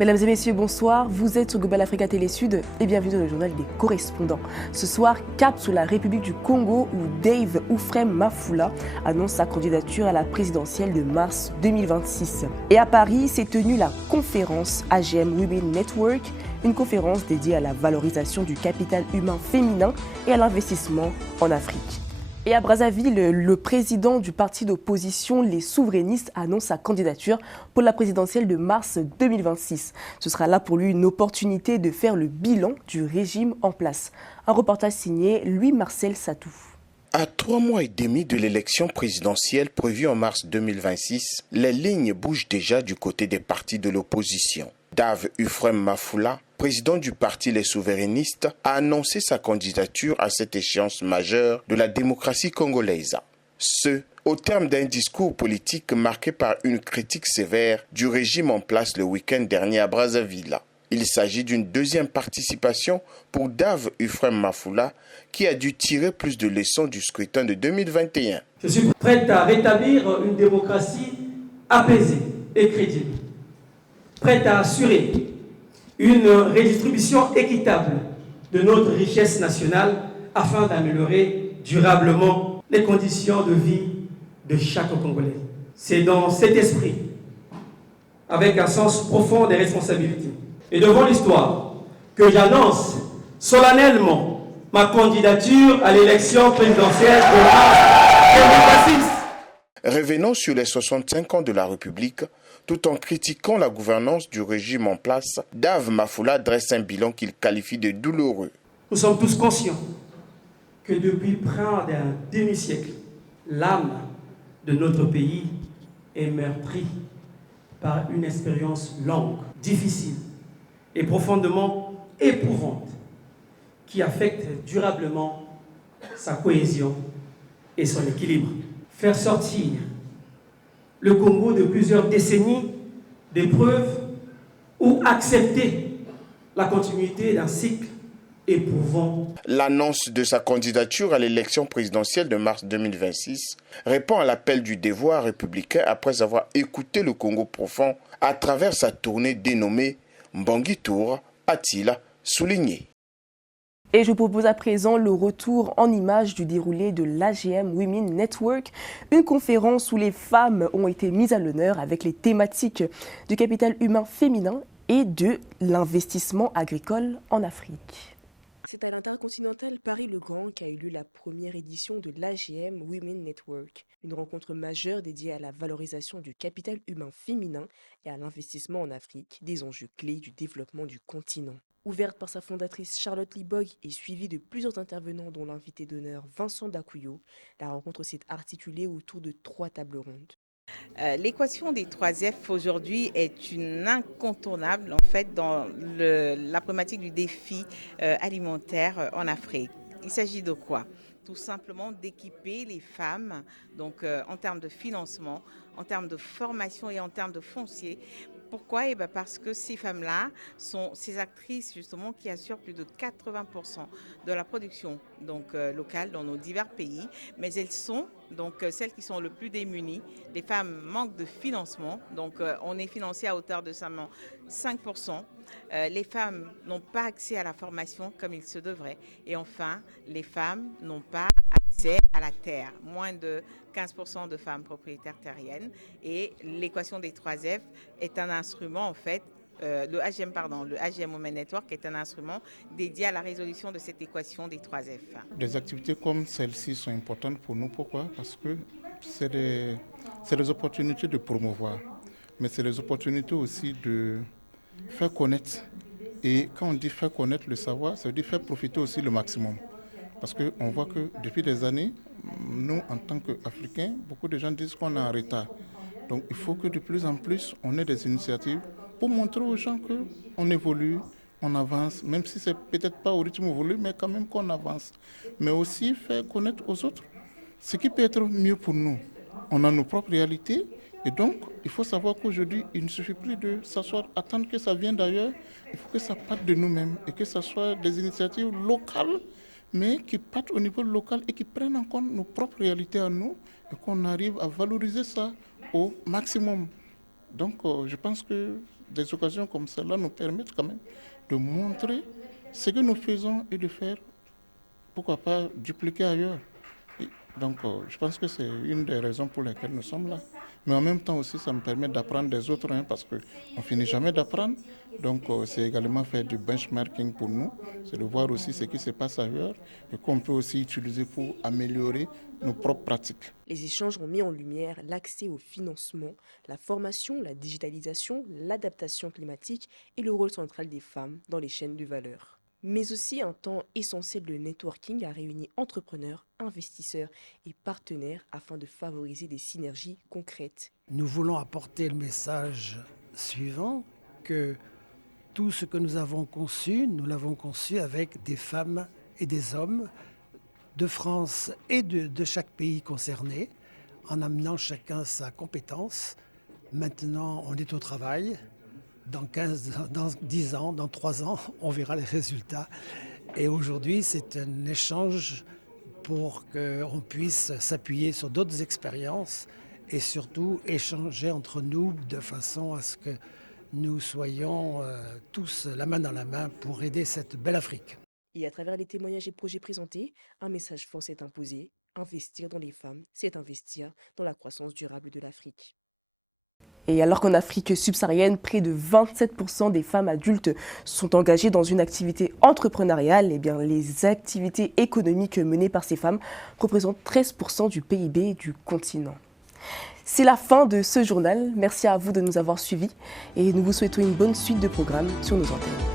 Mesdames et messieurs, bonsoir. Vous êtes sur Global Africa Télé Sud et bienvenue dans le journal des correspondants. Ce soir, cap sur la République du Congo où Dave Oufrem Mafoula annonce sa candidature à la présidentielle de mars 2026. Et à Paris s'est tenue la conférence AGM Women Network, une conférence dédiée à la valorisation du capital humain féminin et à l'investissement en Afrique. Et à Brazzaville, le président du parti d'opposition, les souverainistes, annonce sa candidature pour la présidentielle de mars 2026. Ce sera là pour lui une opportunité de faire le bilan du régime en place. Un reportage signé Louis-Marcel Satou. À 3 mois et demi de l'élection présidentielle prévue en mars 2026, les lignes bougent déjà du côté des partis de l'opposition. Dave Oufrem Mafoula, président du parti Les Souverainistes, a annoncé sa candidature à cette échéance majeure de la démocratie congolaise. Ce, au terme d'un discours politique marqué par une critique sévère du régime en place le week-end dernier à Brazzaville. Il s'agit d'une deuxième participation pour Dave Oufrem Mafoula, qui a dû tirer plus de leçons du scrutin de 2021. Je suis prête à rétablir une démocratie apaisée et crédible, prête à assurer une redistribution équitable de notre richesse nationale afin d'améliorer durablement les conditions de vie de chaque Congolais. C'est dans cet esprit, avec un sens profond des responsabilités et devant l'histoire, que j'annonce solennellement ma candidature à l'élection présidentielle de mars 2026. Revenons sur les 65 ans de la République. Tout en critiquant la gouvernance du régime en place, Dave Mafoula dresse un bilan qu'il qualifie de douloureux. Nous sommes tous conscients que depuis près d'un demi-siècle, l'âme de notre pays est meurtrie par une expérience longue, difficile et profondément éprouvante qui affecte durablement sa cohésion et son équilibre. Faire sortir le Congo de plusieurs décennies d'épreuves ou accepter la continuité d'un cycle éprouvant. L'annonce de sa candidature à l'élection présidentielle de mars 2026 répond à l'appel du devoir républicain après avoir écouté le Congo profond à travers sa tournée dénommée Mbangui Tour, a-t-il souligné. Et je vous propose à présent le retour en images du déroulé de l'AGM Women Network, une conférence où les femmes ont été mises à l'honneur avec les thématiques du capital humain féminin et de l'investissement agricole en Afrique. C'est à l'Intercontinental Paris-le-Grand qu'a eu lieu la première édition de l'AGM Women Network, une rencontre majeure dédiée à la valorisation du capital humain féminin et à l'investissement en Afrique, des enjeux clés du développement du continent. Ouverte par sa fondatrice Charlotte Libog et suivie de plusieurs intervenants dont l'invité d'honneur Vincent Dakuyo, la rencontre s'est articulée autour de 3 tables rondes. L'équation des 3 F aujourd'hui est une incontournable en fait dans la problématique du défi alimentaire en Afrique. Il s'agit de quoi ? Tout simplement d'équiper les femmes donc, en termes de financement, en termes de formation et en termes de foncier. Pourquoi ? Parce que ces femmes-là sont ces actrices justement qui assurent plus de 80% de la production donc, locale dans nos divers pays, mais elles sont donc celles qui sont le plus démunies. Les femmes manquent de financement, donc on est financé à hauteur de seulement 5%. Les femmes n'ont pas accès à la formation comme il se devrait. Et enfin, les femmes n'ont pas accès à la terre. Moins de 15% de femmes propriétaires terriennes. Et l'équation des 3 F est un instrument, en fait, le AGM Women Network est un instrument dédié à la résolution de cette équation des 3 F. Des activités comme celle-ci sont importantes pour nous. Pourquoi ? Parce que c'est des opportunités de promouvoir, mais c'est des opportunités aussi de faire connaître. Et quand on dit faire connaître le savoir, ça veut dire faire profiter aussi le maximum. Parce qu'on voit que depuis des années, nous, en tant qu'Africains, beaucoup de gens disent qu'on est en retard. Donc il faut que de plus en plus, on ait des initiatives pour montrer aux gens qu'on évolue, on avance, même si ce n'est peut-être pas au rythme voulu, mais quand même qu'on avance. Mais aussi faire connaître aux autres ce qui peut être mieux pour nous. On a nos propres réalités. Et donc, il faut savoir qu'aujourd'hui, il ne suffit plus de s'asseoir, attendre que ça vienne d'ailleurs. Il faut que ça parte de nous-mêmes et que ce soit des initiatives locales, mais qui partent au niveau local et qui prennent en compte nos propres réalités à nous et qu'on arrive à valoriser ça au maximum. Donc, je pense que des occasions comme celle-là nous permettent quand même de montrer ce que nous faisons et de faire, pourquoi pas, dupliquer ailleurs. Et donc, je pense que c'est une des raisons pour lesquelles nous sommes là. Mais en même temps aussi, ça me permet d'apprendre des autres, parce qu'on ne finit jamais d'apprendre. Donc, c'est également faire du benchmarking pour nous. C'est de voir aussi ce qui se passe ailleurs et qu'on peut aussi utiliser pour améliorer nos propres pratiques. Les échanges ont mis en lumière l'accès au financement, la formation, la digitalisation, l'adaptation climatique et le rôle central des femmes dans les chaînes de valeur. Mais aussi un temps essentiel de networking a réuni entrepreneurs, investisseurs et partenaires afin de favoriser des synergies concrètes. Nous voulons apporter le message suivant, que tout ce que nous avons conçu, nous l'avons conçu avec des femmes et des hommes de France et de chaque pays concerné, en amenant chacun sa compétence. Maintenant, on est au travail. Dans 10 ans, dans 3 ans, on verra les résultats. Et aujourd'hui, c'est un échange pour qu'on puisse s'appuyer sur d'autres expériences et surtout échanger entre nous de façon à ce que nous soyons tous la main dans la main pour aider cette belle Afrique. Et à travers les témoignages et projets présentés, un message fort s'est imposé. Investir dans les femmes, c'est investir dans la croissance durable de l'Afrique. Et alors qu'en Afrique subsaharienne, près de 27% des femmes adultes sont engagées dans une activité entrepreneuriale, eh bien, les activités économiques menées par ces femmes représentent 13% du PIB du continent. C'est la fin de ce journal. Merci à vous de nous avoir suivis et nous vous souhaitons une bonne suite de programmes sur nos antennes.